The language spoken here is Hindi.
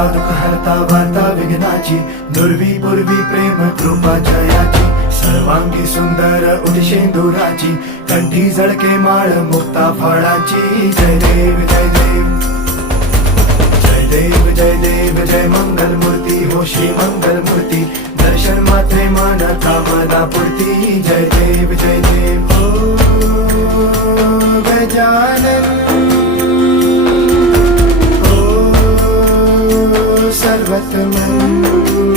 हरता दुःख हरता वार्ता विघ्नाची, दुर्वी पूर्वी प्रेम कृपा जयाची, सर्वांगी सुंदर उदिशेंदुराची, कंठी झळके माळ मुक्ता फळाची. जय देव जय देव जय देव जय देव जय मंगल मूर्ती हो श्री मंगल मूर्ती, दर्शन मात्रे मन कामना पूर्ती. जय देव जय देव हो गजानन हो सर्वतमन